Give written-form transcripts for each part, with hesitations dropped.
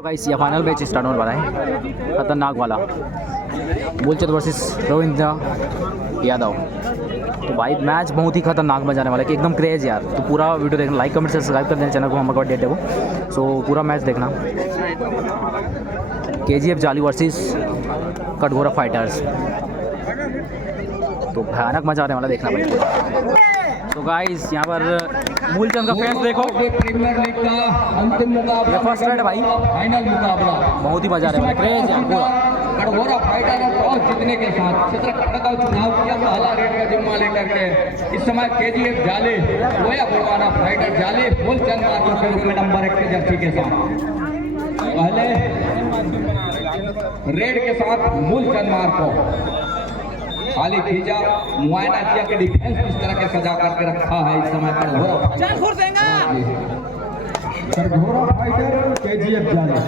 Guys ये final match start होने वाला है, खतरनाक वाला मूलचंद वर्सेस रविंद्र यादव। तो भाई मैच बहुत ही खतरनाक मजा आने वाला है कि एकदम क्रेज यार। तो पूरा वीडियो देखना, लाइक कमेंट सब्सक्राइब कर देना चैनल को, हम डेटे को। सो पूरा मैच देखना। KGF जाली वर्सेस कटघोरा फाइटर्स। तो भयानक मजा आने वाला देखना भाई। तो गाइस यहाँ पर मूलचंद का फैंस देखो, प्रीमियर लीग का अंतिम मुकाबला, फर्स्ट राइड भाई, फाइनल मुकाबला बहुत ही मजा आ रहा है, क्रेज यार पूरा। कटघोरा फाइटर ने टॉस जीतने के साथ क्षेत्र का चुनाव किया, पहला रेड का जिम्मा लेकर के इस समय KGF जाले गोया बुड़वाना फाइटर जाले मूलचंद मार्को के रूप में नंबर 1 के जर्सी के साथ पहले रेड के साथ मूलचंद मार्को खाली खींचा, मुआयना किया कि डिफेंस किस तरह के सजा करके रखा है इस समय कटघोरा फाइटर KGF जाले।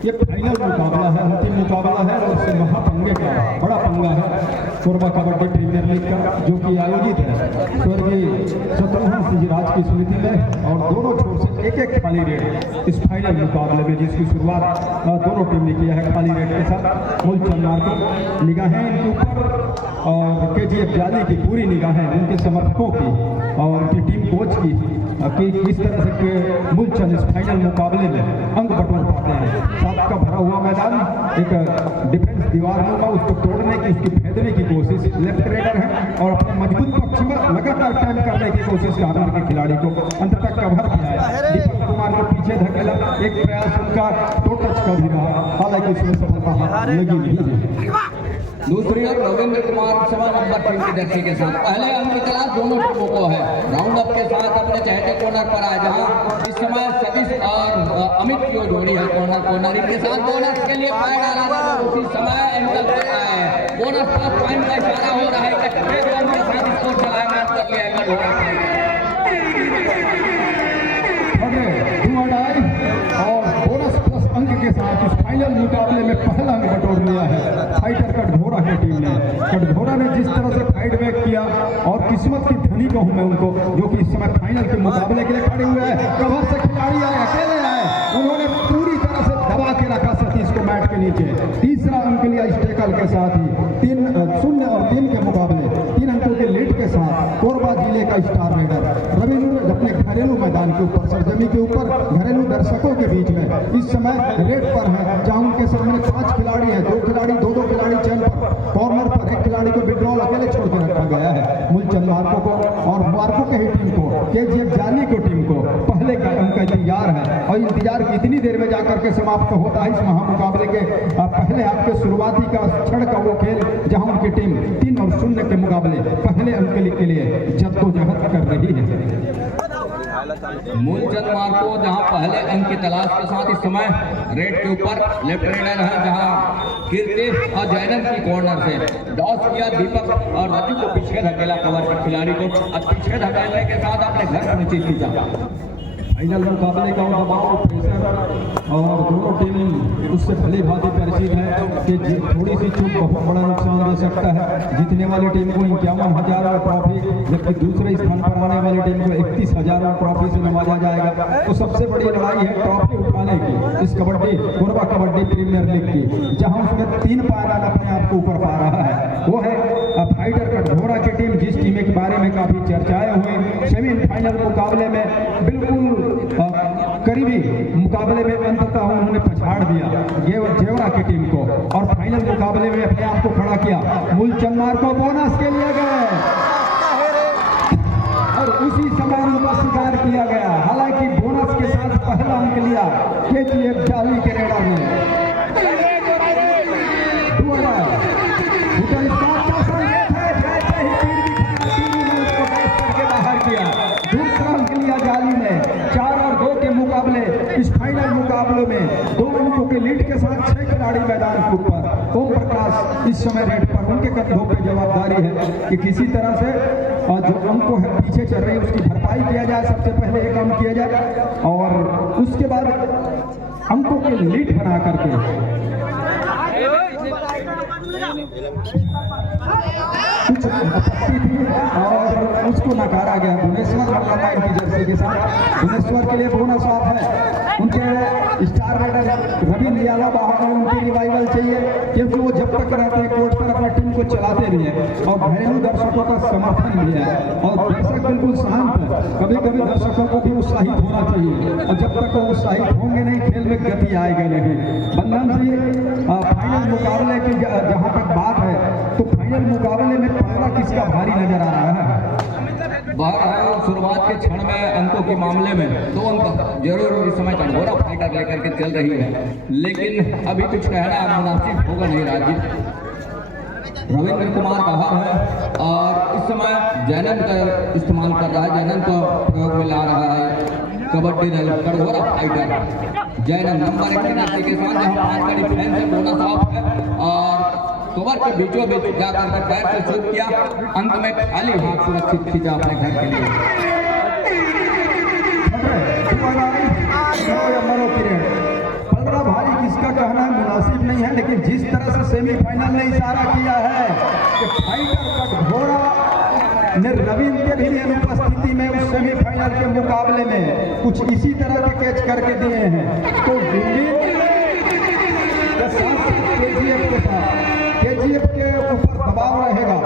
ये फाइनल मुकाबला है, अंतिम मुकाबला है और इससे महापंगे का बड़ा पंगा है कोरबा कबड्डी प्रीमियर लीग का, जो कि आयोजित है स्वर्गीय शत्रुघ्न सिंहराज की स्मृति में। और दोनों छोर से एक एक खाली रेड इस फाइनल मुकाबले में, जिसकी शुरुआत दोनों टीम ने किया है खाली रेड के साथ। मूलचंद मार्को निगाहें इनके ऊपर और KGF जाली की पूरी निगाहें उनके समर्थकों की और उनकी टीम कोच की कि किस तरह से मूलचंद इस फाइनल मुकाबले में अंक बटोर पाते हैं। सात का भरा हुआ मैदान, एक डिफेंस दीवार होगा, उसको तोड़ने की, उसकी भेदने की कोशिश लेफ्ट रेडर है और अपने मजबूत पक्ष में लगातार टाइम करने की कोशिश कार्नर के खिलाड़ी को अंत तक कवर किया है। दीपक कुमार को पीछे धकेला, एक प्रयास उनका टो टच का भी रहा, हालांकि उसमें सफलता लगी नहीं। दूसरी ओर रविंद्र कुमार सवा नंबर 3 की जर्सी के साथ पहले अंक की तलाश दोनों टीमों को है। राउंड अप के साथ अपने चहते कॉर्नर पर आए, जहां इस समय सतीश और अमित की जोड़ी है कॉर्नर इनके साथ बोनस के लिए फायर डाला था। उसी समय एंगल कर रहा है, बोनस प्लस पॉइंट का इशारा हो रहा है कि स्कोर चलाना कर लिया और बोनस प्लस अंक के साथ इस फाइनल मुकाबले में पहला अंक बटोर लिया है फाइटर कटघोरा की टीम ने। कटघोरा ने जिस तरह से फाइट बैक किया और किस्मत की धनी कहूं मैं उनको, जो कि इस समय फाइनल के मुकाबले के लिए खड़े हुए हैं। कवर से खिलाड़ी आए, अकेले आए, उन्होंने पूरी तरह से दबा के रखा सतीश को मैट के नीचे। तीसरा अंक लिया इस टैकल के साथ ही 3-0 और 3 के मुकाबले 3 अंकों के लीड के साथ कोरबा जिले का स्टार रेडर रविंद्र अपने घरेलू मैदान के ऊपर, सरजमी के ऊपर, घरेलू दर्शकों के बीच में इस समय रेड पर है, जहां उनके सामने 5 खिलाड़ी हैं, 2 खिलाड़ी 2 खिलाड़ी चैन पर, कॉर्नर पर एक खिलाड़ी को विड्रॉल अकेले छोड़ के रखा गया है मूलचंद मार्को को। और मार्को के ही टीम को, KGF जाली को टीम को पहले का अंक इंतजार है और इंतजार कितनी देर में जाकर के समाप्त होता है इस महामुकाबले के पहले हाफ के शुरुआती का क्षण का वो खेल, जहां उनकी टीम 3-0 के मुकाबले पहले अंक के लिए जद्दोजहद कर रही है। मूलचंद मार्को जहां पहले अंक की तलाश के साथ इस समय रेड के ऊपर लेफ्ट रेडर है, जहां कीर्ति और जैनब की कॉर्नर से डॉस किया, दीपक और रजू को पीछे धकेला कवर के खिलाड़ी को, और पीछे धकेलने के साथ अपने घर पर नीचे खींचा। फाइनल मुकाबले का दबाव, प्रेशर और दोनों टीम उससे भली भांति परिचित है कि थोड़ी सी चूक बहुत बड़ा नुकसान दे सकता है। जीतने वाली टीम को 51,000 ट्रॉफी, जबकि दूसरे स्थान पर आने वाली टीम को 31,000 ट्रॉफी से नवाजा जाएगा। तो सबसे बड़ी लड़ाई है ट्रॉफी उठाने की इस कबड्डी कोरबा कबड्डी प्रीमियर लीग की, जहां उसमें 3 पायदान अपने आप को ऊपर पा रहा है। वो है फाइटर कटघोरा की टीम, जिस टीम के बारे में काफी चर्चाएं हुई। सेमीफाइनल मुकाबले में बिल्कुल करीबी मुकाबले में अंततः उन्होंने पछाड़ दिया जेवरा की टीम को और फाइनल मुकाबले में अपने आप को खड़ा किया। मूलचंद मार्को बोनस के लिए गए और उसी समय उनका शिकार किया गया। हालांकि बोनस के साथ पहला अंक लिया KGF जाली के रेडर ने। दूसरा अंक लिया जाली ने। 4 और 2 के मुकाबले इस फाइनल मुकाबलों में 2 अंकों के लीड के साथ 6 खिलाड़ी मैदान के ऊपर। ओम प्रकाश इस समय रेड पर, उनके कंधों पे जवाबदारी है कि किसी तरह से जो अंकों है पीछे चल रही है उसकी भरपाई किया जाए। सबसे पहले एक काम किया जाए और उसके बाद अंकों के लीड बना करके कुछ आपत्ति थी और उसको नकारा गया। भुवनेश्वर नंबर की जर्सी के साथ भुवनेश्वर के लिए बोनस ऑफ है। उनके स्टार राइडर रविंद्र यादव बाहर में, उनकी रिवाइवल चाहिए क्योंकि वो जब तक रहते हैं कोर्ट पर अपनी टीम को चलाते भी हैं और घरेलू दर्शकों का समर्थन भी है और दर्शक बिल्कुल शांत है। कभी कभी दर्शकों को भी उत्साहित होना चाहिए और जब तक वो उत्साहित होंगे नहीं खेल में गति आएगी नहीं। बंधन जी फाइनल मुकाबले की जहाँ तक बात है तो फाइनल मुकाबले में पहला किसका भारी नजर आ रहा है? शुरुआत के क्षण में अंकों के मामले में 2 अंक जरूर इस समय कटघोरा फाइटर लेकर के चल रही है, लेकिन अभी कुछ कहना मुनासिब होगा नहीं। राजीव रविंद्र कुमार बाहर है और इस समय जैनन का इस्तेमाल कर रहा है, जैनन को प्रयोग में ला रहा है कबड्डी दल कटघोरा फाइटर। जैनन नंबर 1 की के साथ जहां 5 का डिफेंस है, बोनस ऑफ है और कवर के बीचों बीच जाकर के पैर से शूट किया, अंत में खाली हाथ सुरक्षित खींचा अपने घर के लिए। पंद्रह भारी किसका कहना है मुनासिब नहीं है, लेकिन जिस तरह से सेमीफाइनल ने इशारा किया है कि फाइटर कटघोरा ने रविंद्र के भी अनुपस्थिति में उस सेमीफाइनल के मुकाबले में कुछ इसी तरह के कैच करके दिए हैं, तो केजीएफ के ऊपर दबाव रहेगा।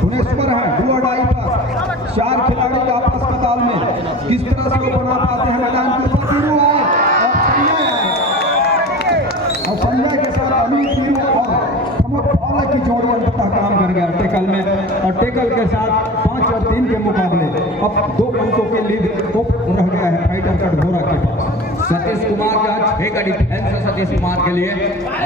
भुवनेश्वर है डू और डाई पर 4 खिलाड़ी का आपस का तालमेल किस तरह से वो बना पाते हैं मैदान के ऊपर। तीनों आए और संजय के साथ अमित तीनों और प्रमुख पावला की जोड़ी अंततः काम कर गया टेकल में और टेकल के साथ 5 और 3 के मुकाबले अब 2 अंकों के लीड रह गया है फाइटर कटघोरा के पास। सतीश कुमार का 6 का डिफेंस है सतीश कुमार के लिए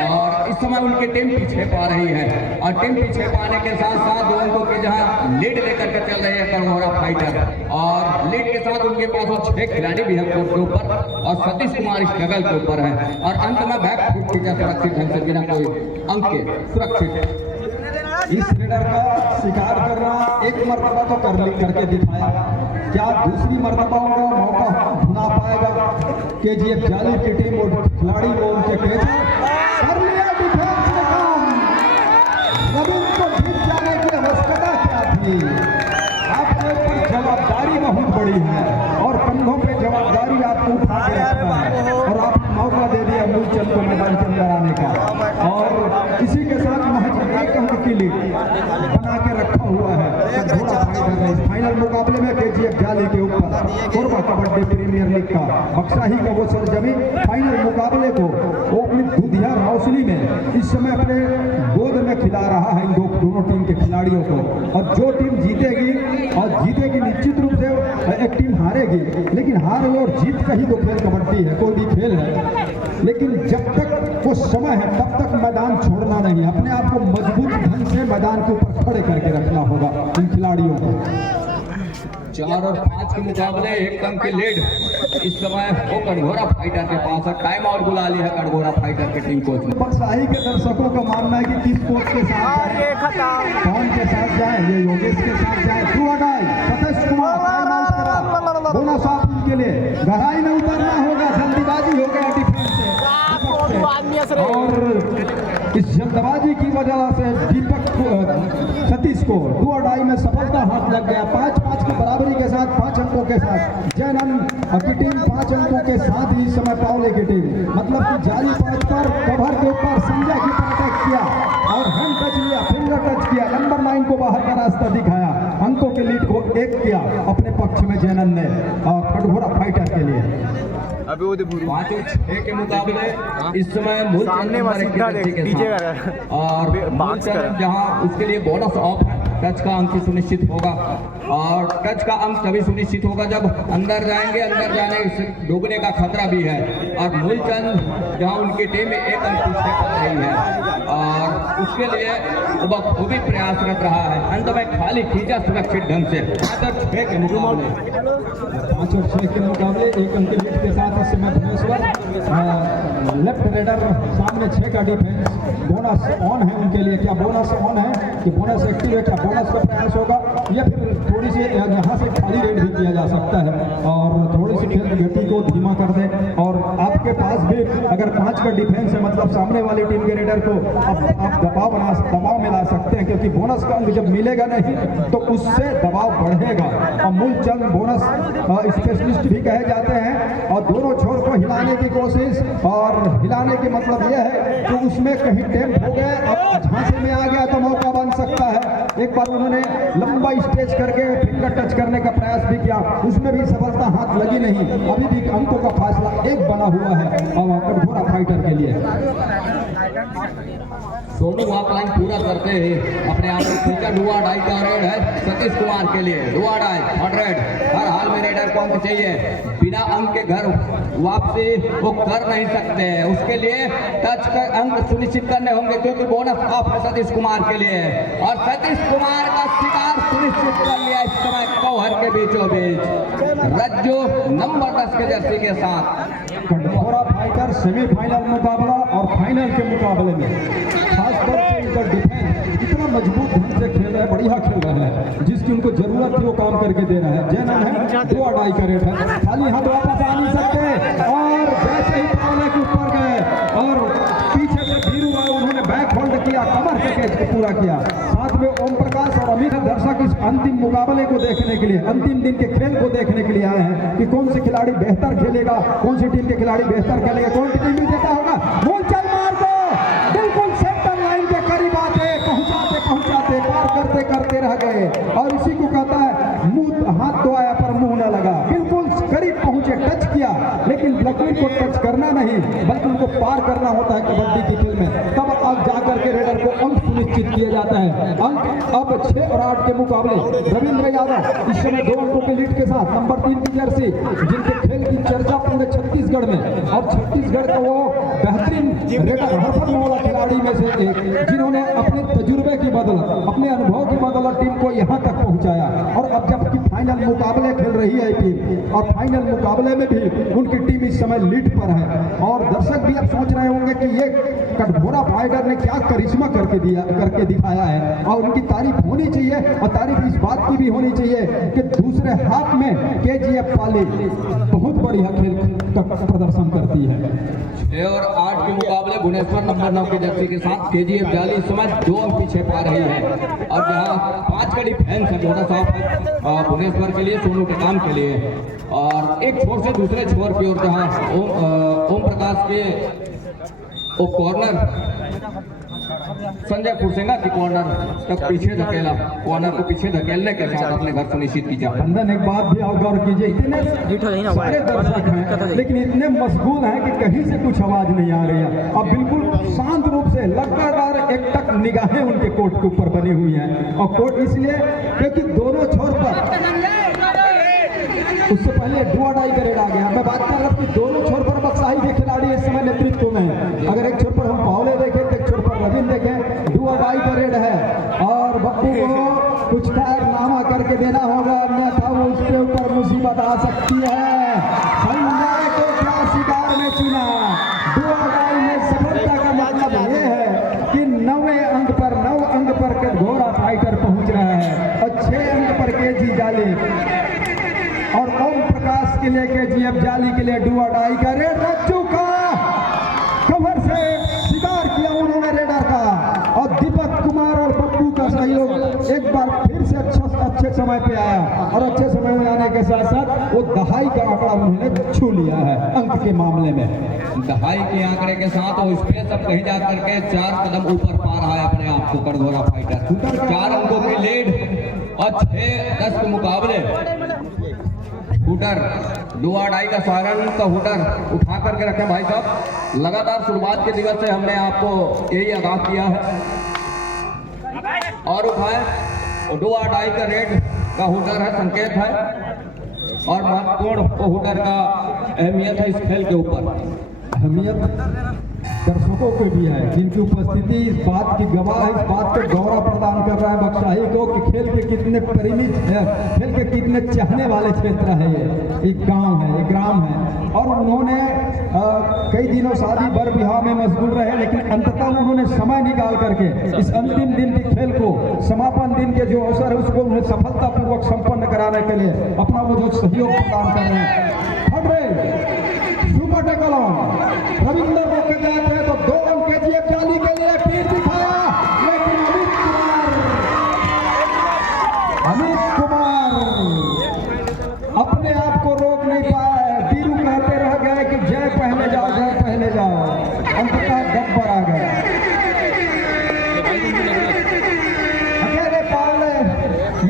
और इस समय उनकी टीम पीछे पा रही है और टीम पीछे पाने के साथ साथ 2 अंकों की जहां लीड लेकर के चल रही है कटघोरा फाइटर और लीड के साथ उनके पास वो 6 खिलाड़ी भी है कोर्ट के ऊपर और सतीश कुमार स्ट्रगल के ऊपर है और अंत में बैक फुट खींचा सुरक्षित ढंग से बिना कोई अंक के सुरक्षित। इस रेडर का शिकार करना एक मर्तबा तो करके दिखाया, क्या दूसरी मर्तबा उनका मौका भुना पाएगा? केजीएफ जाली की टीम और खिलाड़ी को उनके कैच कर लिया डिफेंस में काम। रविंद्र को जीत जाने की आवश्यकता क्या थी? आपके ऊपर जवाबदारी बहुत बड़ी है और कंधों पे जवाबदारी आपको उठा के रखना है और आपने मौका दे दिया मूलचंद को मैदान के अंदर आने का और इसी के साथ महज 1 अंक की लीड बना के रखा हुआ है। फाइनल मुकाबले में केजीएफ जाली के ऊपर कोरबा कबड्डी प्रीमियर लीग का बक्साही का वो सरजमी फाइनल मुकाबले को वो अपनी दुधिया रोशनी में इस समय अपने गोद में खिला रहा है इन दोनों टीम के खिलाड़ियों को और जो टीम जीतेगी निश्चित रूप से एक टीम हारेगी, लेकिन हार और जीत का ही तो खेल कबड्डी है, कोई भी खेल है, लेकिन जब तक वो समय है तब तक मैदान छोड़ना नहीं, अपने आप को मजबूत ढंग से मैदान के ऊपर खड़े करके रखना होगा इन खिलाड़ियों को। 4 और 5 के मुकाबले 1 अंक की लीड इस समय वो कटघोरा फाइटर के पास है। टाइम आउट बुला लिया है कटघोरा फाइटर के टीम कोच ने। बक्साही के दर्शकों का मानना है कि किस कोच के साथ जाए, कौन के साथ जाए, ये योगेश के साथ जाए, सतीश कुमार बोनस ऑफ उनके लिए गहराई में उतरना होगा, जल्दीबाजी हो गया डिफेंस से और इस जल्दबाजी की वजह से दीपक सतीश को डू और डाई में सफलता हाथ लग गया। 5-5 की बराबरी के साथ 5 अंकों के साथ जैनन की टीम 5 अंकों के साथ ही इस समय पावले की टीम मतलब कि जाली 5 पर कवर के ऊपर संजय की पर अटैक किया और हैंड टच लिया, फिंगर टच किया, नंबर 9 को बाहर का रास्ता दिखाया, अंकों के लीड को 1 किया अपने पक्ष में जैनन ने और कटघोरा फाइटर के लिए। अभी वो 5 और 6 के मुकाबले इस समय मूलचंद और मूलचंद जहां उसके लिए बोनस ऑफ है, टच का अंक सुनिश्चित होगा और टच का अंक तभी सुनिश्चित होगा जब अंदर जाएंगे, अंदर जाने से डूबने का खतरा भी है और मूलचंद जहां उनकी टीम में 1 अंक पीछे पड़ रही है और उसके लिए वो बखूबी प्रयासरत रहा है। अंत में खाली खींचा सुरक्षित ढंग से 5 और 6 के मुकाबले 5 और 6 के मुकाबले 1 अंक लीड के साथ इस समय भुवनेश्वर लेफ्ट रेडर सामने 6 का डिफेंस बोनस ऑन है उनके लिए। क्या बोनस ऑन है कि बोनस एक्टिव है? क्या बोनस का प्रयास होगा या फिर थोड़ी सी यहाँ से खाली रेड भी किया जा सकता है और थोड़ी सी खेल गति को धीमा कर दें और आपके पास भी अगर 5 का डिफेंस है, मतलब सामने वाली टीम के रेडर को आप दबाव में ला सकते हैं, क्योंकि बोनस का अंक जब मिलेगा नहीं तो उससे दबाव बढ़ेगा। और मूलचंद बोनस स्पेशलिस्ट भी कहे जाते हैं। और दोनों छोर को हिलाने की कोशिश, और हिलाने के मतलब यह है कि उसमें कहीं टेम्प हो गए, अब झांसे में आ गया तो मौका बन सकता है। एक बार उन्होंने लंबा स्टेज करके फिंगर टच करने का प्रयास भी किया, उसमें भी सफलता हाथ लगी नहीं। अभी भी अंकों का फासला 1 बना हुआ है और कठघोरा फाइटर के लिए। सोनू वहां लाइन पूरा करते हैं अपने आप को खींचा। डुआ डाई का रेड है सतीश कुमार के लिए। डुआ डाई 100 हर हाल में रेडर को अंक चाहिए, बिना अंक के घर वापसी वो कर नहीं सकते। उसके लिए टच कर अंक सुनिश्चित करने होंगे, क्योंकि बोनस ऑफ है सतीश कुमार के लिए। और सतीश कुमार का शिकार सुनिश्चित कर लिया इस समय कौहर के बीचों बीच रज्जू नंबर 10 के जर्सी के साथ। कठघोरा फाइटर सेमीफाइनल मुकाबला और फाइनल के मुकाबले में खासतौर से इनका डिफेंस इतना मजबूत ढंग से खेल रहा है, बढ़िया खेल रहा है, जिसकी उनको जरूरत थी वो काम करके दे रहा है। जैन है 2 अढ़ाई का रेट है, खाली हाथ वापस आ नहीं सकते। और जैसे ही पावले के ऊपर गए और पीछे से भीरू आए, उन्होंने बैक होल्ड किया, कमर से कैच को पूरा किया। साथ में ओम प्रकाश और अमित दर्शक इस अंतिम मुकाबले को देखने के लिए, अंतिम दिन के खेल को देखने के लिए आए हैं कि कौन से खिलाड़ी बेहतर खेलेगा, कौन सी टीम के खिलाड़ी बेहतर खेलेगा, कौन सी टीम विजेता होगा। मूलचंद मार दो, बिल्कुल सेंटर लाइन के करीब आते पहुंचाते पार करते रह गए। और इसी को कहता है मुंह हाथ तो आया पर मुंह न लगा। बिल्कुल करीब पहुंचे, टच किया, लेकिन लकीर को टच करना नहीं बल्कि उनको पार करना होता है कबड्डी की खेल में। तब अब जाकर के रेडर को अंक सुनिश्चित किया जाता है। अंक अब 6 और 8 के मुकाबले रविंद्र यादव इस समय 2 अंकों के लीड के साथ नंबर 3 की जर्सी, जिनके खेल की चर्चा पूरे छत्तीसगढ़ में, और छत्तीसगढ़ का वो बेहतरीन रेडर हरफन वाला खिलाड़ी में से एक, जिन्होंने अपने तजुर्बे की बदौलत, अपने अनुभव की बदौलत टीम को यहाँ तक पहुँचाया। और अब जबकि फाइनल मुकाबले खेल रही है टीम, और फाइनल मुकाबले में भी उनकी टीम इस समय लीड पर है। और दर्शक भी अब सोच रहे होंगे कि ये कठघोरा फाइटर ने क्या करिश्मा करके दिखाया है, और उनकी तारीफ होनी चाहिए। और तारीफ इस बात की भी होनी चाहिए कि दूसरे हाथ में KGF वाली बहुत बढ़िया खेल का प्रदर्शन करती है। 6 और 8 के मुकाबले भुवनेश्वर नंबर 9 की जर्सी के साथ KGF जाली इस समय 2 अंक पीछे पा रही है। और जहां 5 का डिफेंस है बोनस ऑफ भुवनेश्वर के लिए, सोनू के काम के लिए। और एक छोर से दूसरे छोर की ओर जहां ओम प्रकाश के वो कॉर्नर संजय पुरसेंगा की कॉर्नर तक पीछे धकेला, कॉर्नर को पीछे धकेलने के साथ अपने घर सुनिश्चित कीजिए। बंधन एक बात भी आप गौर कीजिए, इतने सारे दर्शक हैं लेकिन इतने मशगूल हैं कि कहीं से कुछ आवाज नहीं आ रही है। अब बिल्कुल शांत रूप से लगातार एकटक निगाहें उनके कोर्ट के ऊपर बनी हुई हैं। और कोर्ट इसलिए क्योंकि दोनों छोर पर, उससे पहले डुआ डाई का रेड आ गया। मैं बात कर रहा हूँ कि दोनों छोर पर बक्साही के खिलाड़ी इस समय नेतृत्व में है। अगर एक छोर पर हम पावले देखें तो एक छोर पर रविंद्र देखें, डुआ डाई का रेड है। और बप्पू को कुछ कारनामा करके देना होगा, अन्यथा वो उसके ऊपर मुसीबत आ सकती है। संजय को क्या शिकार में चुना। डुआ डाई में सफलता का मतलब ये है कि 9 अंक पर कठघोरा फाइटर पहुंच रहा है, और 6 अंक पर KG जाली और ओम प्रकाश के लिए KGF जाली के लिए डुआ डाई का रेड रज्जू का कवर से शिकार किया उन्होंने रेडर का। और दीपक कुमार और बप्पू का सहयोग एक बार फिर से अच्छे समय पे आया, और अच्छे समय में आने के साथ साथ वो दहाई का आंकड़ा उन्होंने छू लिया है अंक के मामले में। दहाई के आंकड़े के साथ वो स्पेस अब कहीं जा करके 4 कदम ऊपर पा रहा है अपने आप को कठघोरा फाइटर। 4 अंकों की लीड और 6-10 के मुकाबले हुटर डुआ डाई का सारण का हुटर उठा करके रखे भाई साहब। लगातार शुरुआत के दिवस से हमने आपको यही आगाह किया है और उठाए। डुआ डाई का रेड का हुटर है, संकेत है और महत्वपूर्ण हुटर का अहमियत है इस खेल के ऊपर। अहमियत दर्शकों को भी है, जिनकी उपस्थिति इस बात की गवाह है, इस बात को गौरव प्रदान कर रहा है बक्साही को कि खेल के कितने प्रेमी है, खेल के कितने चाहने वाले क्षेत्र है। ये एक गांव है, एक ग्राम है। और उन्होंने कई दिनों शादी बर विवाह में मशगूल रहे, लेकिन अंततः उन्होंने समय निकाल करके इस अंतिम दिन के खेल को, समापन दिन के जो अवसर है उसको उन्हें सफलतापूर्वक संपन्न कराने के लिए अपना वो जो सहयोग प्रदान कर रहे हैं। सुपर टेकल ऑन गब्बर आ गया। अकेले पावले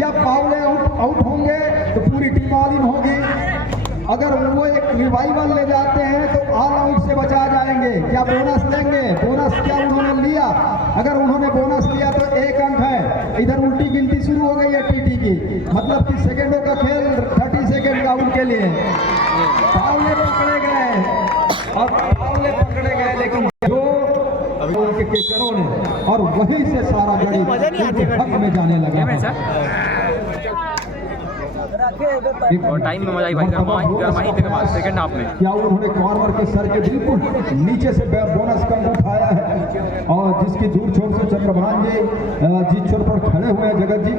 या पावले आउट होंगे तो पूरी टीम ऑल इन होगी। अगर वो एक रिवाइवल ले जाते हैं तो ऑल आउट से बचा जाएंगे। क्या बोनस लेंगे? बोनस क्या उन्होंने लिया? अगर उन्होंने बोनस लिया तो 1 अंक है। इधर उल्टी गिनती शुरू हो गई है टीटी की, मतलब कि सेकेंडों का खेल 30 सेकेंड का उनके लिए। पावले पकड़े गए और पावले पकड़े गए, लेकिन जो उनके केचरों ने, और वहीं से सारा गणित उनके हक में जाने लगा। और टाइम में मजा आई भाई, वहीं पे सेकंड हाफ में क्या उन्होंने कॉर्नर के सर के बिल्कुल नीचे से बोनस कम उठाया है, और जिसकी दूर छोर से चंद्रभान जी जिस छोर पर खड़े हुए हैं जगत जी,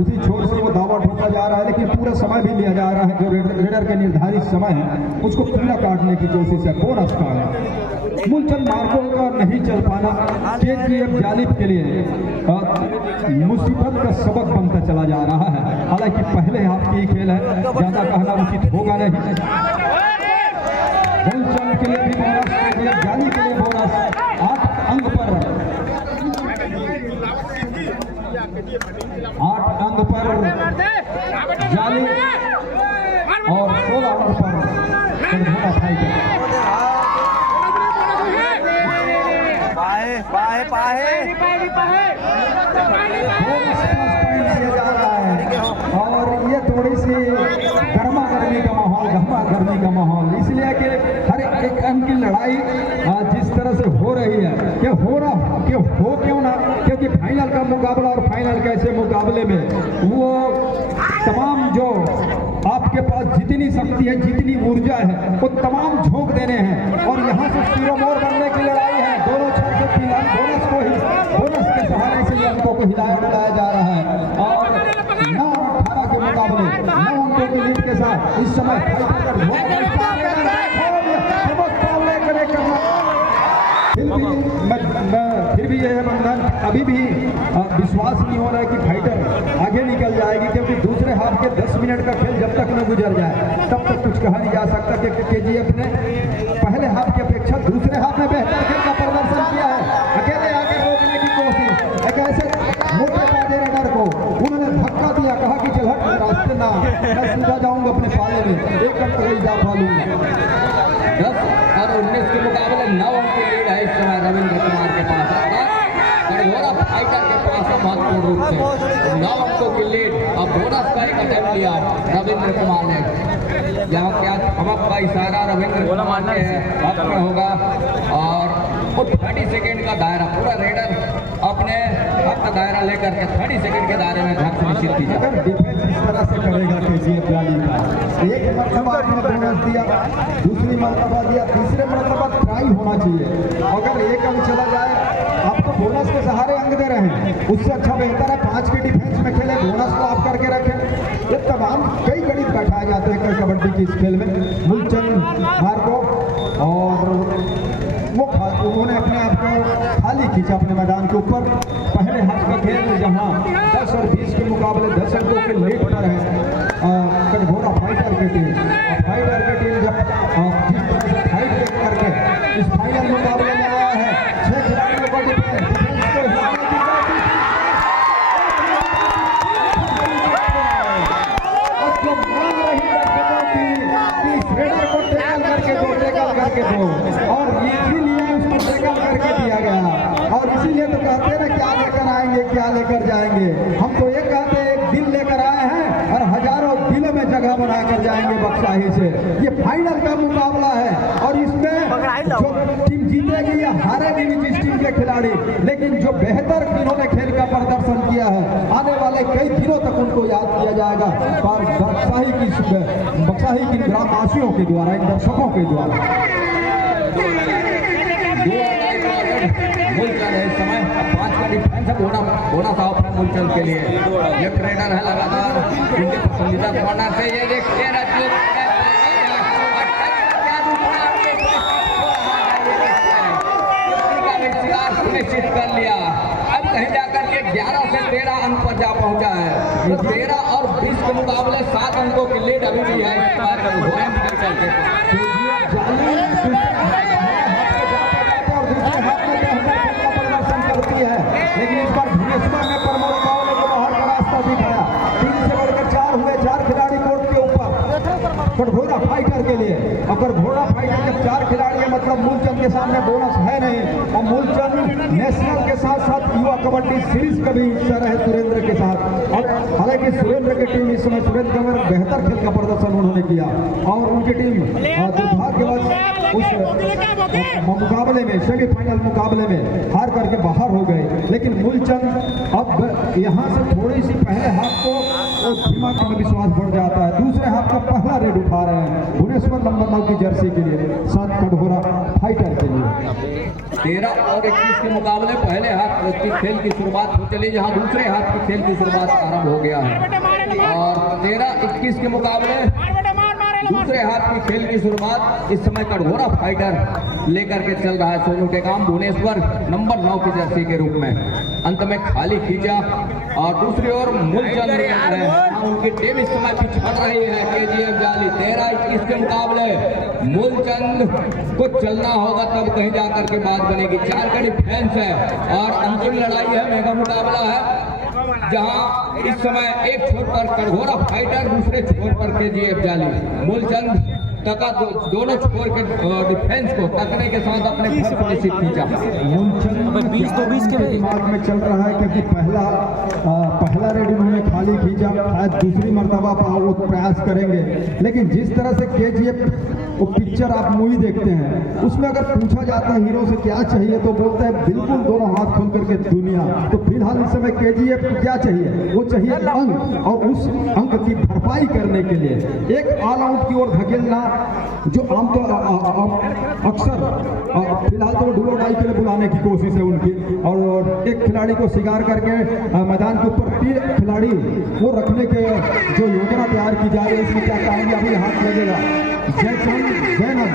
उसी छोर से वो दावा ठोका जा रहा है, लेकिन पूरा समय भी लिया जा रहा है। जो रेडर के निर्धारित समय है उसको पूरा काटने की कोशिश है। बोनस का है मूलचंद मार्गों का नहीं चल पाना KGF जालिब के लिए मुसीबत का सबक बनता चला जा रहा है। हालांकि पहले हाफ की खेल है, ज्यादा कहना उचित होगा नहीं। मूलचंद के लिए भी बोनस, KGF जालिब के लिए बोनस 8 अंक पर 8 अंक पर जालिब और 16 अंक पर कटघोरा फाइटर। और ये थोड़ी सी गर्मा गर्मी का माहौल इसलिए कि हर एक अंक की लड़ाई जिस तरह से हो रही है कि हो क्यों ना, क्योंकि फाइनल का मुकाबला और फाइनल के ऐसे मुकाबले में वो तमाम जो आपके पास जितनी शक्ति है, जितनी ऊर्जा है, वो तमाम झोंक देने हैं। और यहाँ से शिरोमोर बनने की लड़ाई है। दोनों छोर से बोनस के सहारे से अंकों को हिलाया जा रहा है। और 9-18 के मुकाबले 9 अंकों की लीड के साथ इस समय फिर भी यह बंधन अभी भी विश्वास नहीं हो रहा है कि फाइटर आगे निकल जाएगी, क्योंकि दूसरे हाफ के 10 मिनट का खेल जब तक न गुजर जाए तब तक कुछ कहा नहीं जा सकता कि KGF ने पहले हाफ की अपेक्षा दूसरे हाफ में बेहतर खेल का प्रदर्शन किया है। अकेले आकर रोकने की कोशिश, एक ऐसे मोटे ताजे रेडर को उन्होंने धक्का दिया, कहा कि चल हट रास्ते ना, मैं सीधा जाऊंगा अपने पाले में, 1 अंक का इजाफा लूंगा। 10 और 19 के मुकाबले 9 अंक की लीड है इस समय रविंद्र कुमार के पास। कटघोरा फाइटर के पास है महत्वपूर्ण रूप से 9 अंकों की लीड। अब बोनस का एक अटेम्प्ट लिया रविंद्र कुमार ने, यहाँ क्या थमक का इशारा रविंद्र कुमार के हक में होगा। और वो 30 सेकेंड का दायरा, पूरा रेडर अपने हक का दायरा लेकर के 30 सेकेंड के दायरे में घर सुनिश्चित की जाए। अगर डिफेंस इस तरह से करेगा KGF जालिब का, एक मरतबा आपने बोनस दिया, दूसरी मरतबा दिया, तीसरे मरतबा ट्राई होना चाहिए। अगर 1 अंक चला जाए, आपको बोनस के सहारे अंक दे रहे हैं, उससे अच्छा बेहतर है 5 के डिफेंस में खेले, बोनस को आप करके रखें। ये तमाम कई गणित बैठाए जाते हैं कबड्डी की इस खेल में। मूलचंद मार्गो और उन्होंने अपने आप को खाली खींचा अपने मैदान के ऊपर। पहले हाफ का खेल जहां 10 और 20 के मुकाबले 10 अंकों के लीड पर है कटघोरा फाइटर की टीम। फाइटर की टीम जब जिस तरह से फाइट करके इस फाइनल मुकाबले में आया है, 6 खिलाड़ियों का डिफेंस को जो मांग रही दर्शकों की रेडर को टेकल करके दो, और इसीलिए उसको टेकल करके दिया गया। और इसीलिए तो कहते हैं ना, क्या लेकर आएंगे क्या लेकर जाएंगे। हम तो ये कहते हैं, एक दिल लेकर आए हैं और हजारों दिलों में जगह बनाकर जाएंगे बख्शाही से। ये फाइनल का मुकाबला है और इसमें जो टीम जीतेगी या हारेगी जिस टीम के खिलाड़ी, लेकिन जो बेहतर इन्होंने खेल का प्रदर्शन किया है, आने वाले कई दिनों तक उनको याद किया जाएगा। और बख्शाही की ग्रामवासियों के द्वारा, इन दर्शकों के द्वारा। मूलचंद है इस समय 5 का डिफेंस है, बोनस ऑफ है मूलचंद के लिए। लेफ्ट रेडर है लगातार उनके पसंदीदा कॉर्नर से, ये देखते हैं सुनिश्चित कर लिया। अब कहीं जाकर के 11 से 13 अंक पर जा पहुंचा है। तो 13 और 20 के मुकाबले 7 अंकों की लीड अभी भी है इस बार निकल करके। मतलब मूलचंद के सामने बोनस है नहीं। और मूलचंद नेशनल के साथ साथ युवा कबड्डी सीरीज का भी हिस्सा रहे सुरेंद्र के साथ। और हालांकि सुरेंद्र की टीम इस समय सुरेंद्र कंवर बेहतर खेल का प्रदर्शन उन्होंने किया और उनकी टीम दुर्भाग्यवश उस मुकाबले में सेमीफाइनल मुकाबले में हार करके बाहर हो गए। लेकिन मूलचंद अब यहाँ से थोड़ी सी पहले हाथ को दिमाग में विश्वास बढ़ जाता है। दूसरे हाथ का पहला रेड उठा रहे हैं भुवनेश्वर नंबर 9 की जर्सी के लिए, सात कटघोरा फाइटर के लिए। 13 और 21 के मुकाबले पहले हाथ की खेल की शुरुआत हो चली, जहां दूसरे हाथ की खेल की शुरुआत आरंभ हो गया है। और 13-21 के मुकाबले दूसरे हाथ की खेल की शुरुआत इस समय कटघोरा फाइटर लेकर के चल रहा है सोनू टेकाम भुवनेश्वर नंबर 9 की जर्सी के रूप में। अंत में खाली खींचा और दूसरी ओर मूलचंद उनकी टीम इस समय पिछड़ रही है। केजीएफ जाली 13-21 के मुकाबले मूलचंद को चलना होगा, तब कहीं जाकर के बात बनेगी। 4 का डिफेंस है और अंतिम लड़ाई है, मेगा मुकाबला है, जहां इस समय एक छोर पर कटघोरा फाइटर, दूसरे छोर पर केजीएफ जाली। मूलचंद तका दोनों छोर के डिफेंस को तकने के साथ अपने घर पर निश्चित खींचा। मूलचंद 20 के दिमाग में चल रहा है क्योंकि पहला रेड उन्होंने खाली खींचा, शायद दूसरी मर्तबा वो प्रयास करेंगे। लेकिन जिस तरह से केजीएफ वो पिक्चर आप मूवी देखते हैं उसमें अगर पूछा जाता है हीरो से क्या चाहिए तो बोलते हैं बिल्कुल दोनों हाथ खोल करके दुनिया। तो फिलहाल इस समय केजीएफ को क्या चाहिए, वो चाहिए अंक, और उस अंक की भरपाई करने के लिए एक ऑल आउट की ओर धकेलना, जो आमतौर अक्सर फिलहाल तो ढूलो डाई के लिए बुलाने की कोशिश है उनकी, और एक खिलाड़ी को शिकार करके मैदान के ऊपर 3 खिलाड़ी वो रखने के जो योजना तैयार की जा रही है, इसमें क्या कामयाबी हाथ लगेगा। जयचंद जैनब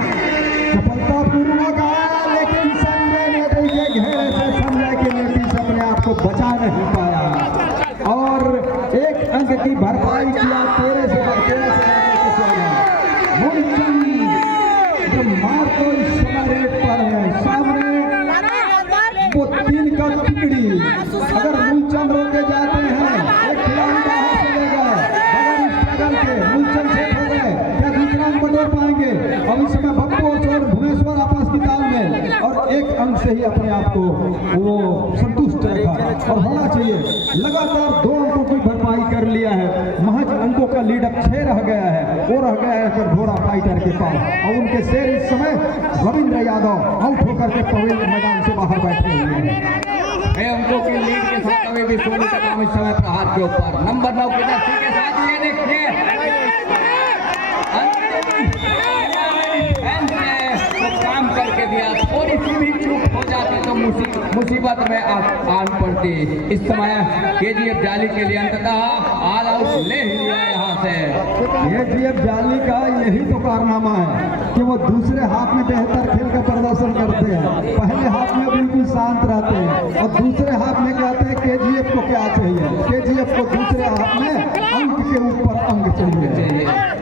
सफलतापूर्वक आया, लेकिन संजय ने देखिए घेरे से संजय के नीतीश अपने आप को बचा नहीं पाया और एक अंक की भरपाई किया। 13 से मार तो इस समय रेट पर है सामने वो 3 का टिकड़ी। अगर मूलचंद रोके जाते हैं एक खिलाड़ी बाहर चले गए, अगर इस स्ट्रगल के मूलचंद से हो गए क्या दूसरा अंक बटोर पाएंगे। अब इस समय बप्पू और भुवनेश्वर आपस की तालमेल और एक अंक से ही अपने आप को वो संतुष्ट रखा और होना चाहिए। लगातार 2 अंकों की भरपाई कर लिया है, महज अंकों का लीड अब 6 रह गया है, वो रह गया है कटघोरा फाइटर के पास। और उनके शेर इस समय रविंद्र यादव आउट होकर के पवेल मैदान से बाहर बैठे हुए हैं। अंकों की लीड के साथ अभी भी सोनू टेकाम इस समय प्रहार के ऊपर नंबर 9 की जर्सी के साथ। ये देखिए काम करके दिया, थोड़ी सी भी चूक हो जाती तो मुसीबत में आन पड़ती। इस समय केजीएफ जाली के लिए अंततः ऑल आउट ले ही लिया यहाँ से। केजीएफ जाली का यही तो कारनामा है कि वो दूसरे हाथ में बेहतर खेल का प्रदर्शन करते हैं, पहले हाथ में बिल्कुल शांत रहते हैं और दूसरे हाथ में कहते हैं केजीएफ को क्या चाहिए। केजीएफ को दूसरे हाथ में अंक के ऊपर अंक चाहिए।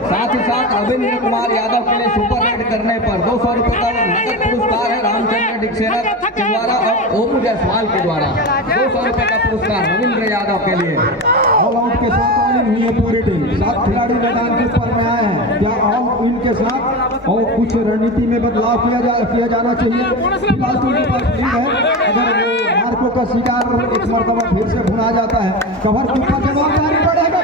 साथ ही साथ रविंद्र कुमार यादव के लिए सुपर रेड करने पर 200 रुपए का नगद पुरस्कार है रामचंद्र डिक्सेना के द्वारा और ओमू जायसवाल के द्वारा 200 रुपए का पुरस्कार रविंद्र यादव के लिए। ऑल आउट के साथ ऑल इन हुई है पूरी टीम, 7 खिलाड़ी मैदान के ऊपर में आए हैं। क्या ऑल इन के साथ और कुछ रणनीति में बदलाव किया जाना चाहिए। फिलहाल तो उनके पास लीड है, अगर वो मार्को का शिकार एक मरतबा फिर से भुना जाता है, कवर के ऊपर जवाबदारी पड़ेगा,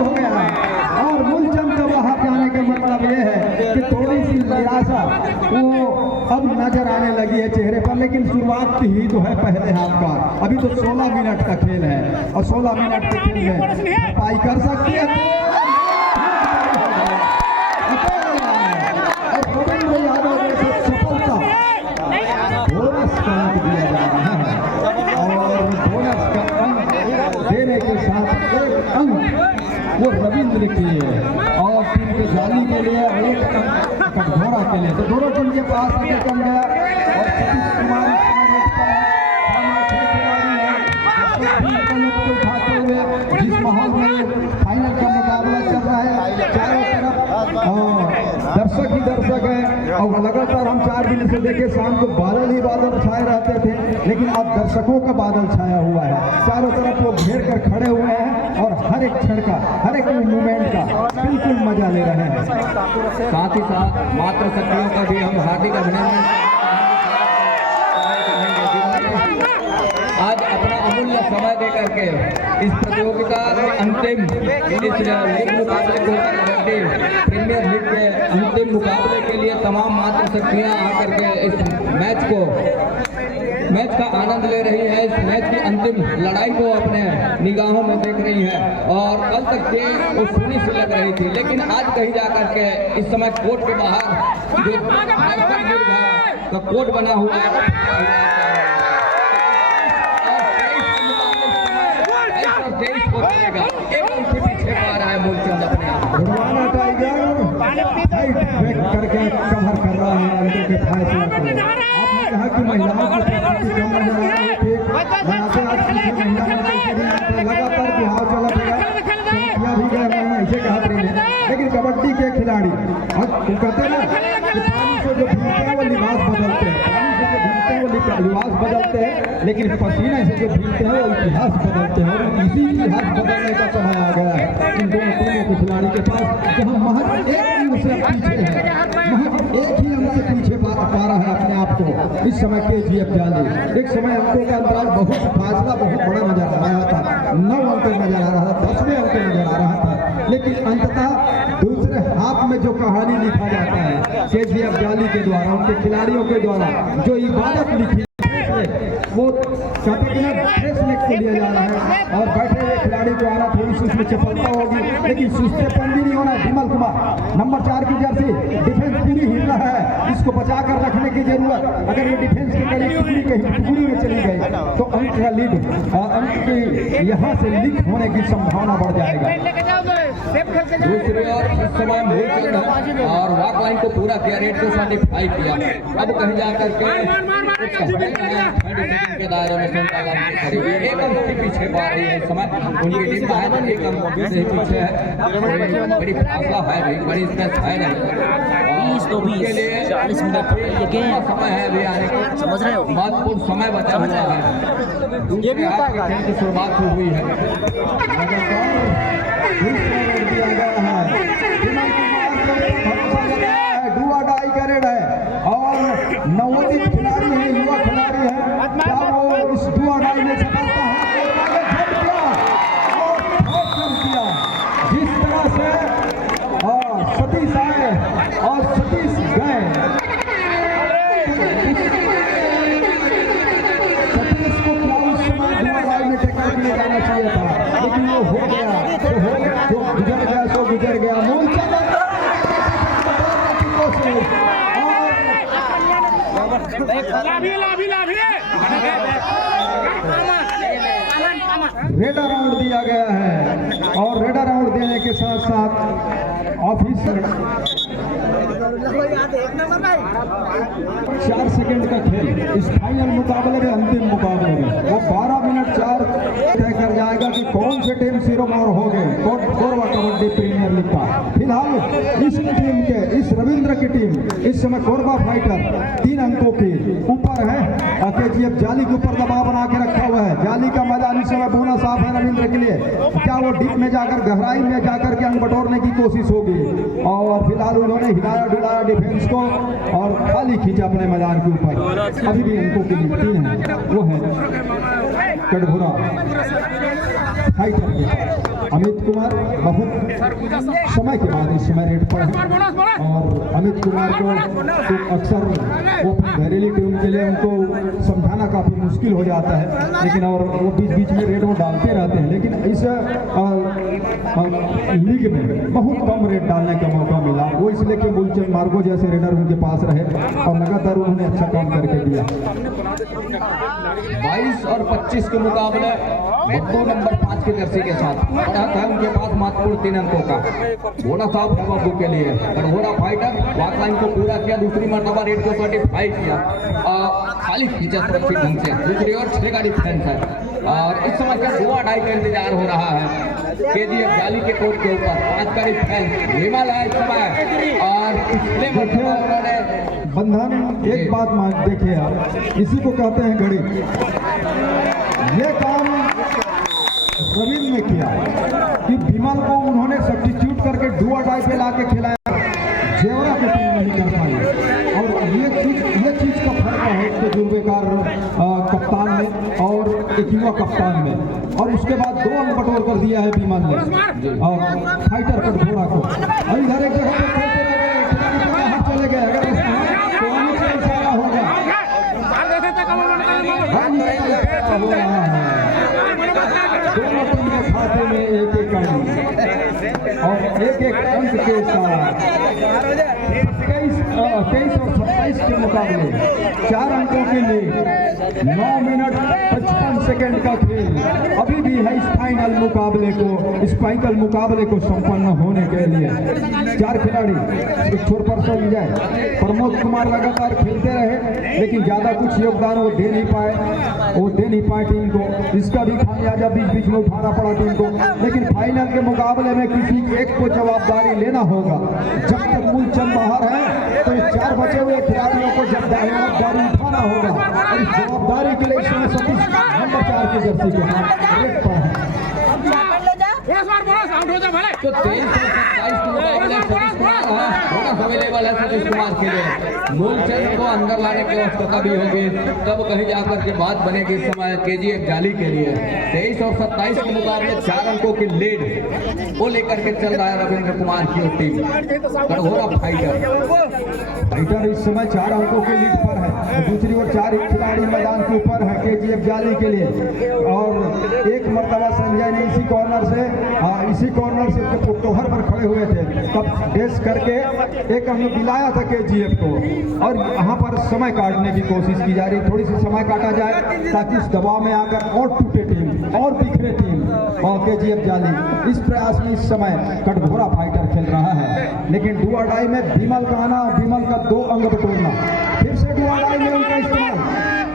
हो गया है। और मूलचंद का बाहर जाने का मतलब ये है कि थोड़ी सी निराशा वो अब नजर आने लगी है चेहरे पर। लेकिन शुरुआत ही तो है पहले हाथ का, अभी तो 16 मिनट का खेल है और 16 मिनट के खेल में भरपाई कर सकती है और रविंद्र यादव ने सफलता बोनस का अंक दिया जा रहा है और बोनस का अंक देने के साथ एक अंक वो रविंद्र के लिए और टीम के जाली के लिए और एक कटघोरा के लिए। तो दोनों टीम के पास आगे कम गया और सतीश कुमार उठाते हुए जिस माहौल में फाइनल का मुकाबला चल रहा है, चारों तरफ दर्शक ही दर्शक है। और लगातार हम 4 दिन से देखे शाम को बादल ही बादल छाए रहते थे, लेकिन अब दर्शकों का बादल छाया हुआ है। चारों तरफ लोग घेर कर खड़े हुए हैं और हर एक क्षण का, हर एक मूवमेंट का बिल्कुल मजा ले रहे हैं। साथ ही साथ मात्र शक्तियों का भी हम हार्दिक अभिनंदन। आज अपना अमूल्य समय दे करके इस प्रतियोगिता के अंतिम इस लीग मुकाबले को प्रीमियर लीग के अंतिम मुकाबले के लिए तमाम मात्र शक्तियां आकर के इस मैच का आनंद ले रही है। इस मैच की अंतिम लड़ाई को अपने निगाहों में देख रही है। और कल तक ये वो सुनी सी लग रही थी, लेकिन आज कहीं जाकर के इस समय कोर्ट के बाहर जो कोर्ट बना हुआ है करके कवर कर रहा है अंकों के फैसले को। आपने कहा कि महिलाओं की प्रगति कम नजर आ रही थी, लगातार बिहार चला गया भी गया, मैं ऐसे कहा लेकिन कबड्डी के खिलाड़ी कहते हैं ना कि पानी से जो भीगते हैं वो लिबास बदलते हैं, पानी से जो भीगते हैं वो लिबास बदलते हैं, लेकिन पसीने से जो भीगते हैं वो इतिहास बदलते हैं। और इसी इतिहास बदलने का समय आ गया है इन दोनों टीमों के खिलाड़ी के पास, जहाँ महज एक अंक से पीछे है, महज एक ही अंक से पीछे पा रहा है अपने आप को इस समय KGF जाली। एक समय अंकों का अंतराल बहुत फासला बहुत बड़ा नजर आ रहा था, 9 अंक नजर आ रहा था, 10वें अंक नजर आ रहा था, लेकिन अंततः दूसरे हाथ में जो कहानी लिखा जाता है KGF जाली के द्वारा, उनके खिलाड़ियों के द्वारा जो इबादत लिखी वो ड्रेस लिख के लिया जा रहा है। और बैठे हुए खिलाड़ी को आना थोड़ी सी उसमें चपलता होगी, लेकिन सुस्तेपन भी नहीं होना। विमल कुमार नंबर 4 की जर्सी, डिफेंस पूरी हिल रहा है, इसको बचा कर रखने की जरूरत। अगर ये डिफेंस की कड़ी टुकड़ी में चली गई तो अंक का लीड, अंक की यहाँ से लीक होने की संभावना बढ़ जाएगा। दूसरी ओर इस समय मूलचंद और वॉक लाइन को पूरा किया, रेट को सर्टिफाई किया। अब कहीं जाकर के दायरे में एक अंक के पीछे पा रही है इस समय उनकी टीम का है, एक अंक से पीछे है। बड़ी फासला है भाई, बड़ी स्पेस है नहीं। 20-40 मिनट ये गेम समय है अभी आने का, समझ रहे हो, महत्वपूर्ण समय बचा हुआ है। ये भी खेल की शुरुआत हुई है। दिया गया है डुआ डाई करेड है और नवोदित खिलाड़ी है, युवा खिलाड़ी है, क्या वो इस डुआ डाई में सफलता है और किया जिस तरह से सतीश आए और सतीश गए, सतीश को क्या उस समय डुआ डाई में टक्कर के लिए जाना चाहिए था, लेकिन वो हो गया जो गुजर गया सो गुजर गया। मूलचंद रेड राउंड दिया गया है और रेड राउंड देने के साथ साथ ऑफिसर 4 सेकंड का खेल इस फाइनल मुकाबले में, अंतिम मुकाबले में वो 12 मिनट 4 तय कर जाएगा कि कौन से टीम सिरोमौर हो गए कोरबा कबड्डी प्रीमियर लीग का। फिलहाल इस टीम के, इस रविंद्र की टीम इस समय कोरबा फाइटर 3 अंकों की ऊपर है और KGF जाली के ऊपर दबाव बना के रखा हुआ है। जाली का मैदान इस समय बोना साफ है रविंद्र के लिए, क्या वो डीप में जाकर गहराई में जाकर के अंक बटोरने की कोशिश होगी। और फिलहाल उन्होंने हिलाया डुलाया डिफेंस को और खाली खींचा अपने मैदान के ऊपर। अभी भी अंकों की लिखती है वो है कटघोरा फाइटर के अमित कुमार, बहुत समय के बाद इस समय रेड पर है। और अमित कुमार को तो अक्सर वो घरेलू टीम के लिए उनको समझाना काफ़ी मुश्किल हो जाता है, लेकिन और वो बीच बीच में रेड वो डालते रहते हैं, लेकिन इस लीग में बहुत कम रेड डालने का मौका मिला। वो इसलिए कि मूलचंद मार्गो जैसे रेडर उनके पास रहे और लगातार उन्होंने अच्छा काम करके दिया। 22 और 25 के मुकाबले बब्बू नंबर 5 की जर्सी के साथ बढ़त है उनके पास महत्वपूर्ण 3 अंकों का। घोड़ा साफ है बब्बू के लिए, कटघोरा फाइटर वॉक लाइन को पूरा किया, दूसरी मरतबा रेड को सर्टिफाई किया, खाली खींचा सुरक्षित ढंग से। दूसरी ओर 6 का डिफेंस है। और इस समय का 2-2.5 का इंतजार हो रहा है KGF जाली के कोर्ट के ऊपर। 5 का डिफेंस विमल है इस समय और पिछले उन्होंने बंधन एक बात मान देखिए आप, इसी को कहते हैं घड़ी। ये काम रविंद्र ने किया कि विमल को उन्होंने सब्स्टिट्यूट करके 2-2.5 पे ला के खिलाया, जेवरा की टीम नहीं कर पाई। और ये चीज का फर्क है तजुर्बेकार कप्तान में और एक युवा कप्तान में। और उसके बाद 2 अंक बटोर कर दिया है विमल ने और फाइटर कटघोरा को। और इधर एक जगह पे खेलते रह गए, चले गए। अगर तो आने से इशारा होगा हो रहा है। दोनों टीम के खाते में 1-1 अंक और 1-1 अंक के साथ 23 और 27 के मुकाबले 4 अंकों के लिए 9 मिनट 55 सेकंड का खेल अभी भी है इस फाइनल मुकाबले को संपन्न होने के लिए। 4 खिलाड़ी, एक छोर पर्सन विजय प्रमोद कुमार लगातार खेलते रहे लेकिन ज्यादा कुछ योगदान वो दे नहीं पाए टीम को। इसका भी खामियाजा बीच में उठाना पड़ा टीम को। लेकिन फाइनल के मुकाबले में किसी एक को जवाबदारी लेना होगा। जब तक मूलचंद बाहर है तो 4 बचे हुए खिलाड़ियों को जवाबदारी उठाना होगा। और इस जवाबदारी के लिए इसमें सतीश नंबर 4 की जर्सी के साथ तो 23 और 27 के मुकाबले सतीश कुमार बोनस अवेलेबल है सतीश कुमार के लिए। मूलचंद को अंदर लाने की आवश्यकता भी होगी, तब कहीं जाकर के बात बनेगी इस समय KGF जाली के लिए। 23 और 27 के मुकाबले 4 अंकों की लीड वो लेकर के चल रहा है रविंद्र कुमार की टीम। कटघोरा फाइटर इस समय 4 अंकों के लीड पर है और दूसरी ओर 4 खिलाड़ी मैदान के ऊपर है KGF जाली के लिए। और एक मरतबा संजय ने इसी कॉर्नर से टोहर पर खड़े हुए थे तब डेस करके एक अंक दिलाया था KGF को। और यहाँ पर समय काटने की कोशिश की जा रही, थोड़ी सी समय काटा जाए ताकि इस दबाव में आकर और टूटे टीम और बिखरे टीम और KGF जाली। इस प्रयास में इस समय कटघोरा फाइटर खेल रहा है। लेकिन 2-2.5 में विमल का आना, विमल का 2 अंक बटोरना, फिर से 2-2.5 में उनका इस्तेमाल,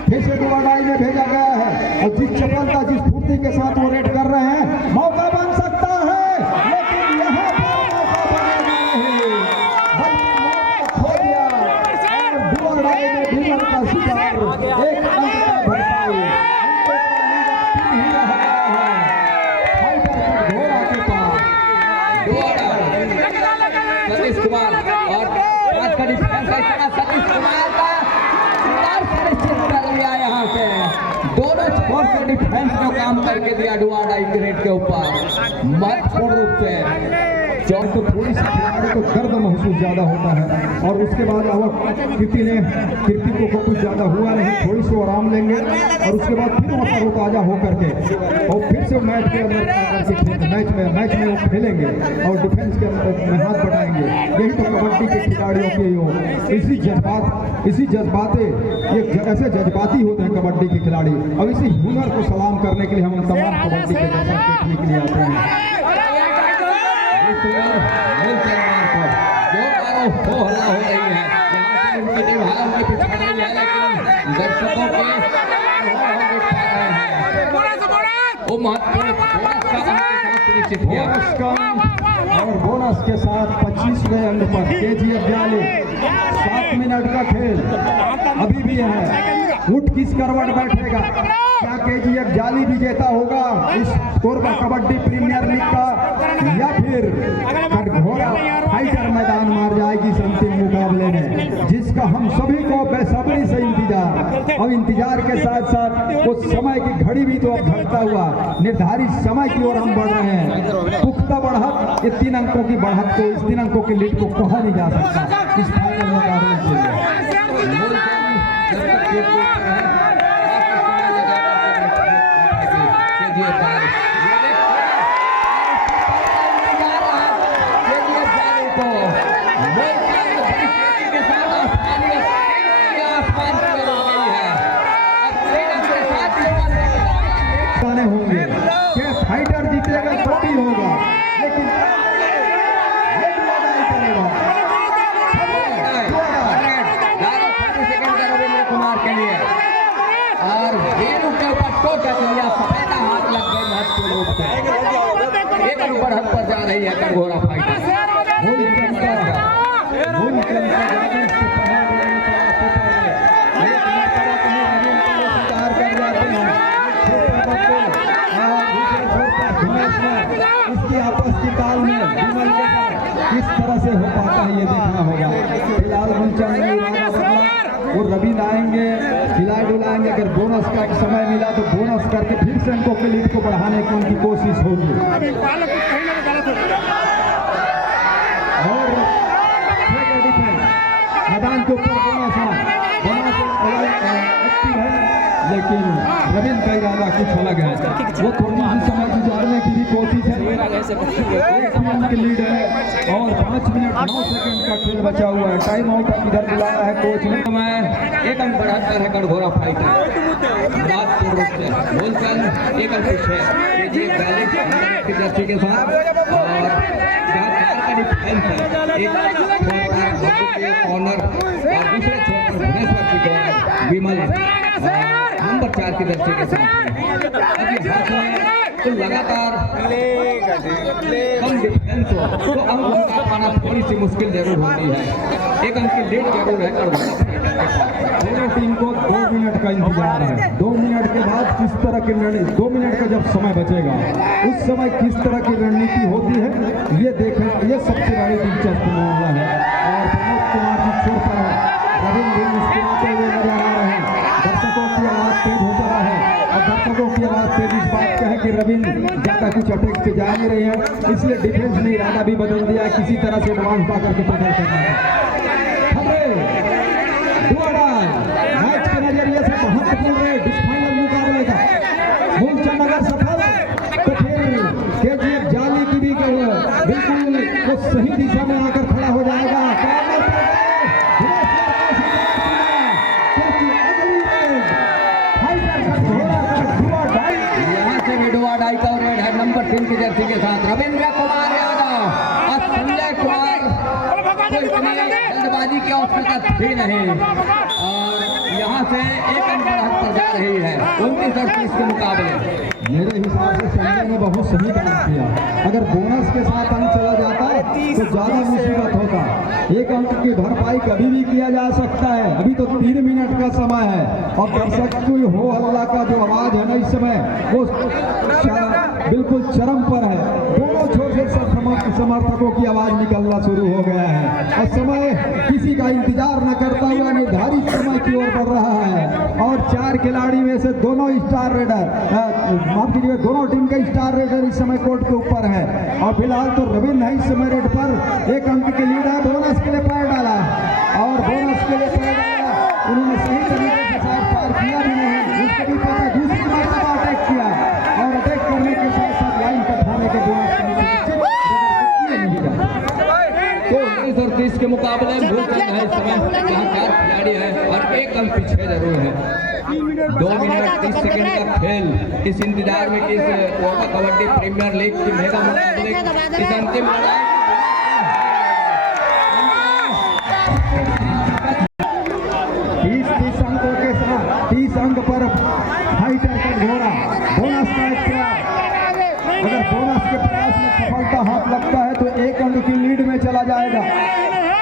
फिर से 2-2.5 में भेजा गया है। और जिस चपलता जिस फुर्ती के साथ वो रेड कर रहे हैं, मौका बन सकता है लेकिन यहाँ पर मौका बनेगा नहीं, बल्कि मौका खो दिया। और 2-2.5 में विमल का शिकार, 1 अंक का भरपाई, अंकों का लीड ही रह गया है फाइटर कटघोरा के पास। सतीश कुमार और 5 का डिफेंस है सतीश कुमार का सुनिश्चित कर लिया। यहाँ से दोनों स्कोर के डिफेंस में काम करके दिया 2-2.5 के रेट के ऊपर महत्वपूर्ण रूप से। चौक तो थोड़ी सी खिलाड़ी को दर्द महसूस ज़्यादा होता है और उसके बाद अब कीर्ति को कुछ ज़्यादा हुआ नहीं, थोड़ी सी आराम लेंगे और उसके बाद फिर वो तरोताजा होकर के और फिर से मैच के अंदर मैच में वो खेलेंगे और डिफेंस के अंदर में हाथ बढ़ाएंगे। यही तो कबड्डी के खिलाड़ियों के इसी जज्बाते ये ऐसे जज्बाती होते हैं कबड्डी के खिलाड़ी। और इसी हुनर को सलाम करने के लिए हम तमाम कबड्डी के दर्शक देखने के लिए आते हैं। हो हल्ला हो रही है दर्शकों वो महत्वपूर्ण और बोनस के साथ 25वें अंक पर KGF जाली। 7 मिनट का खेल अभी भी है। उठ किस करवट बैठेगा? क्या KGF जाली विजेता होगा इस स्कोर पर कबड्डी प्रीमियर लीग का, या फिर कटघोरा फाइटर मैदान मार जाएगी इस अंतिम मुकाबले में, जिसका हम सभी को बेसब्री से इंतजार के साथ साथ उस समय की घड़ी भी तो अब घटता हुआ निर्धारित समय की ओर हम बढ़ रहे हैं। पुख्ता बढ़त, ये 3 अंकों की बढ़त को, इस 3 अंकों की लीड को कहा नहीं जा सकता इस फाइनल मुकाबले के लिए। होंगे क्या फाइटर जीतेगा तो भी होगा, लेकिन कटघोरा फाइटर। इसकी आपस की ताल में किस तरह से हो पाता है ये देखना होगा। फिलहाल मूलचंद ने इरादा बदला, वो रविंद्र आएंगे, हिला डुलाएंगे। अगर बोनस का समय मिला तो बोनस करके फिर से इनको के लीड को बढ़ाने की उनकी कोशिश होगी। और मैदान के ऊपर बोनस एक्टिव है, लेकिन रविंद्र का इरादा कुछ अलग है। वो थोड़ी सी समय गुजारने की भी कोशिश है। की लीड है और 5 मिनट 9 सेकंड का खेल बचा हुआ है। टाइम आउट इधर बुलाया है कोच ने। समय 1 अंक बढ़ाकर है कटघोरा फाइटर। बात पूर्ण रूप से मूलचंद 1 अंक पीछे ये 42 की जर्सी के साथ और 4 का डिफेंस है। एक कॉर्नर और दूसरे छोर पर भुवनेश्वर की कॉर्नर विमल नंबर 4 की दर्जे के साथ अभी हाथ में तो लगातार कम डिफेंस हो तो अंक पाना थोड़ी सी मुश्किल जरूर होती है। 1 अंक की लीड जरूर है दोनों टीम को 2 मिनट का इंतजार है। 2 मिनट के बाद किस तरह की रणनीति, 2 मिनट का जब समय बचेगा उस समय किस तरह की रणनीति होती है ये देखें। ये सबसे बड़ी दिलचस्प मामला है। और प्रमोद कुमार जी छोर पर है, रविंद्र मुस्कुराते हुए नजर आ रहे हैं। दर्शकों की आवाज तेज हो रहा है और दर्शकों की आवाज तेज इस बात का है कि रविंद्र ज्यादा कुछ अटैक से जा नहीं रहे हैं, इसलिए डिफेंस ने इरादा भी बदल दिया है, किसी तरह से एडवांस पा करके पकड़ करना है। मैच के नजरिए से महत्वपूर्ण फाइनल मुकाबले का मूलचंद अगर सफल तो फिर केजीएफ जाली की भी बिल्कुल वो सही दिशा में आकर खड़ा हो जाएगा। यहाँ से विडोवा डाई का रेड है नंबर 3 की जर्सी के साथ रविंद्र कुमार यादव और संजय कुमार जल्दबाजी की आवश्यकता थी नहीं और यहाँ से 1 अंक बढ़त पर जा रही है 29-30 के मुकाबले। मेरे हिसाब से संजय ने बहुत सही काम किया। अगर बोनस के साथ अंक चला जाता तो ज्यादा मुसीबत होता। 1 अंक की भरपाई कभी भी किया जा सकता है। अभी तो 3 मिनट का समय है और दर्शक की हो हल्ला का जो आवाज है ना इस समय वो बिल्कुल चरम पर है। दोनों छोटे समर्थकों की आवाज निकलना शुरू हो गया है और समय किसी का इंतजार न करता हुआ निर्धारित समय की ओर बढ़ रहा है। और 4 खिलाड़ी में से दोनों स्टार रेडर, माफ कीजिए, दोनों टीम के स्टार रेडर इस समय कोर्ट के ऊपर है और फिलहाल तो रविंद्र है इस समय रेड पर 1 अंक की लीड है। बोनस के लिए पैर डाला और बोनस के लिए पैर डाला, उन्होंने सही तरीके से शायद पार किया भी नहीं, उसको भी पता दूसरी मरतबा अटैक किया और अटैक करने के साथ साथ लाइन कटवाने के बोनस तो 19-30 के मुकाबले मूलचंद है इस समय जहाँ 4 खिलाड़ी है और 1 अंक पीछे जरूर है। 2 मिनट 30 सेकंड का खेल इस इंतजार में कि इस कोटा कबड्डी प्रीमियर लीग की मेगा मुकाबले इस अंतिम 30 अंकों के साथ 30 अंक पर फाइटर कटघोरा बोनस का प्रयास। अगर बोनस के प्रयास में सफलता हाथ लगता है तो 1 अंक की लीड में चला जाएगा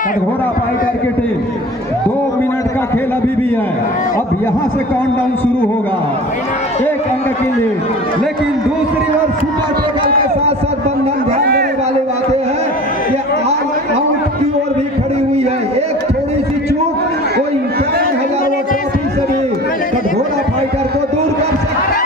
कटघोरा फाइटर की टीम। 2 मिनट का खेल अभी भी है। अब यहाँ से काउंटडाउन शुरू होगा। 1 अंक की लीड, लेकिन दूसरी ओर सुपर टेबल के साथ साथ बंधन ध्यान देने वाली बातें हैं कि आउट की ओर भी खड़ी हुई है। एक थोड़ी सी चूक वो 51,000 ट्रॉफी से भी कटघोरा फाइटर को दूर कर सकता है।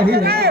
रही है।